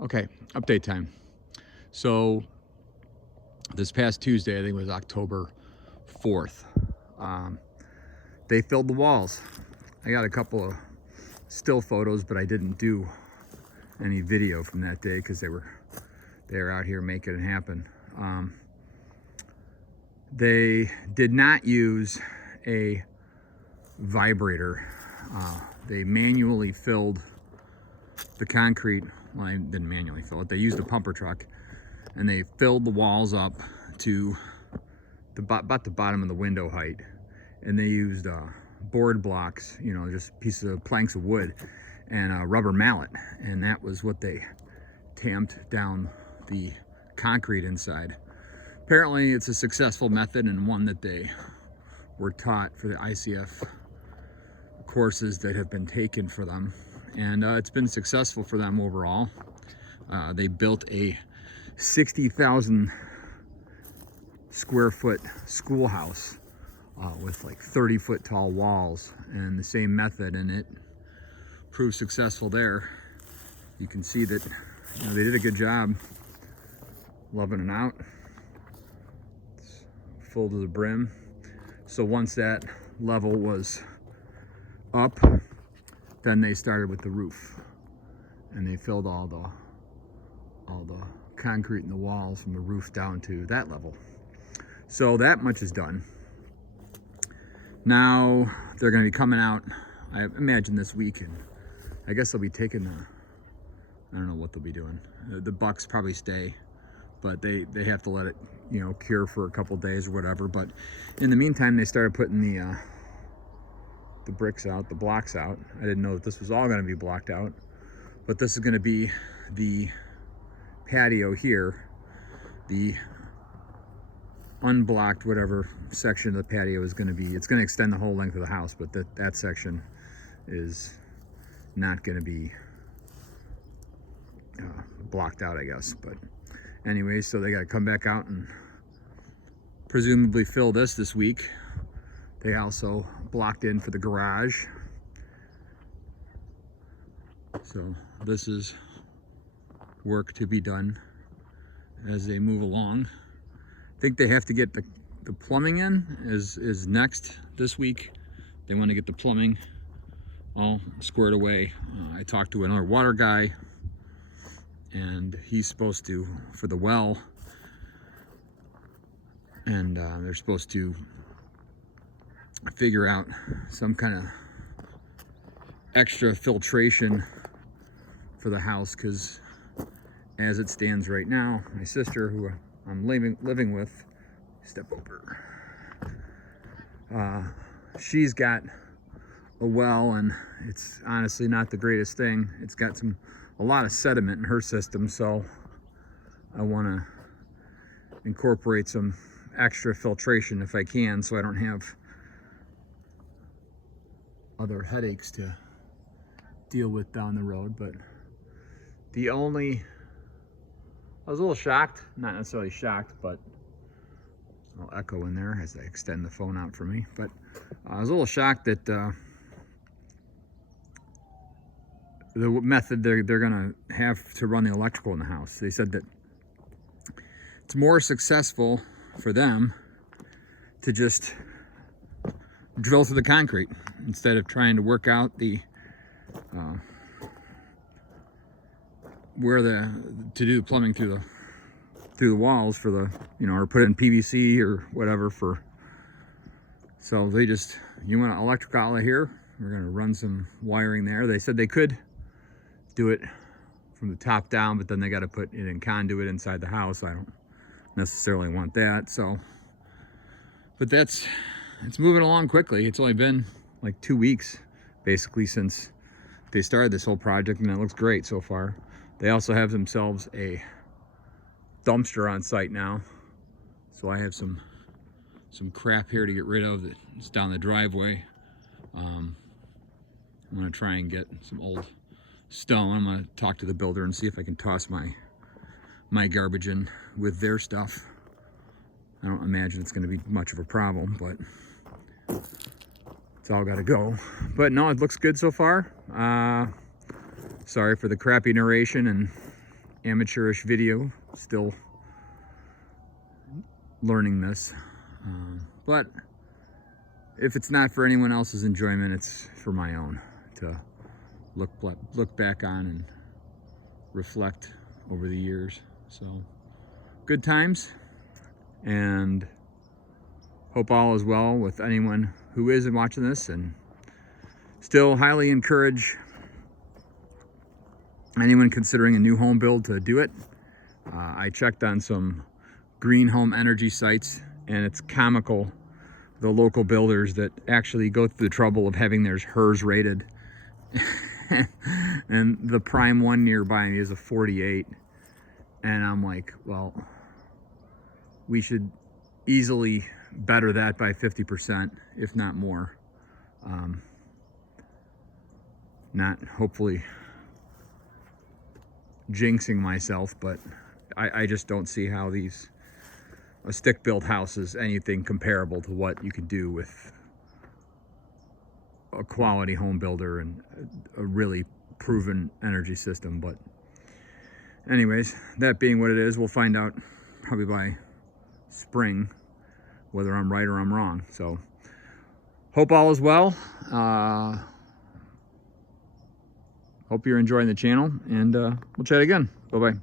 Okay, update time. So this past Tuesday, I think it was October 4th, they filled the walls. I got a couple of still photos, but I didn't do any video from that day because they were out here making it happen. They did not use a vibrator. They manually filled the concrete. Well, I didn't manually fill it. They used a pumper truck and they filled the walls up to about the bottom of the window height. And they used board blocks, you know, just pieces of planks of wood and a rubber mallet. And that was what they tamped down the concrete inside. Apparently it's a successful method and one that they were taught for the ICF courses that have been taken for them. And it's been successful for them overall. They built a 60,000 square foot schoolhouse with like 30-foot tall walls, and the same method, and it proved successful there. You can see that, you know, they did a good job leveling it out. It's full to the brim. So once that level was up, then they started with the roof, and they filled all the concrete in the walls from the roof down to that level. So that much is done. Now they're going to be coming out, I imagine this week, and I guess they'll be taking I don't know what they'll be doing. The bucks probably stay, but they have to let it, you know, cure for a couple days or whatever. But in the meantime, they started putting the bricks out, the blocks out. I didn't know that this was all going to be blocked out, but this is going to be the patio here. The unblocked whatever section of the patio is going to be, it's going to extend the whole length of the house, but that section is not going to be blocked out, I guess. But anyway, so they got to come back out and presumably fill this week. They also blocked in for the garage. So this is work to be done as they move along. I think they have to get the plumbing in is next this week. They want to get the plumbing all squared away. I talked to another water guy, and he's supposed to, for the well, and they're supposed to figure out some kind of extra filtration for the house, because as it stands right now, my sister, who I'm living with, step over, she's got a well, and it's honestly not the greatest thing. It's got a lot of sediment in her system, so I want to incorporate some extra filtration if I can, so I don't have other headaches to deal with down the road. But I was a little shocked, not necessarily shocked, but I'll echo in there as I extend the phone out for me. But I was a little shocked that the method they're gonna have to run the electrical in the house. They said that it's more successful for them to just drill through the concrete instead of trying to work out the to do plumbing through the walls for the, you know, or put it in PVC or whatever for. So they just, you want an electric outlet here, we're going to run some wiring there. They said they could do it from the top down, but then they got to put it in conduit inside the house. I don't necessarily want that. So, but it's moving along quickly. It's only been like 2 weeks basically since they started this whole project, and it looks great so far. They also have themselves a dumpster on site now, so I have some crap here to get rid of that's down the driveway. I'm gonna try and get some old stone. I'm gonna talk to the builder and see if I can toss my garbage in with their stuff. I don't imagine it's gonna be much of a problem, but it's all gotta go. But no, it looks good so far. Sorry for the crappy narration and amateurish video, still learning this. But if it's not for anyone else's enjoyment, it's for my own, to look back on and reflect over the years. So good times, and hope all is well with anyone who is watching this, and still highly encourage anyone considering a new home build to do it. I checked on some green home energy sites, and it's comical, the local builders that actually go through the trouble of having theirs HERS rated. And the prime one nearby me is a 48, and I'm like, well, we should easily better that by 50%, if not more. Not hopefully jinxing myself, but I just don't see how a stick-built house is anything comparable to what you could do with a quality home builder and a really proven energy system. But anyways, that being what it is, we'll find out probably by spring whether I'm right or I'm wrong. So hope all is well. Hope you're enjoying the channel, and we'll chat again. Bye-bye.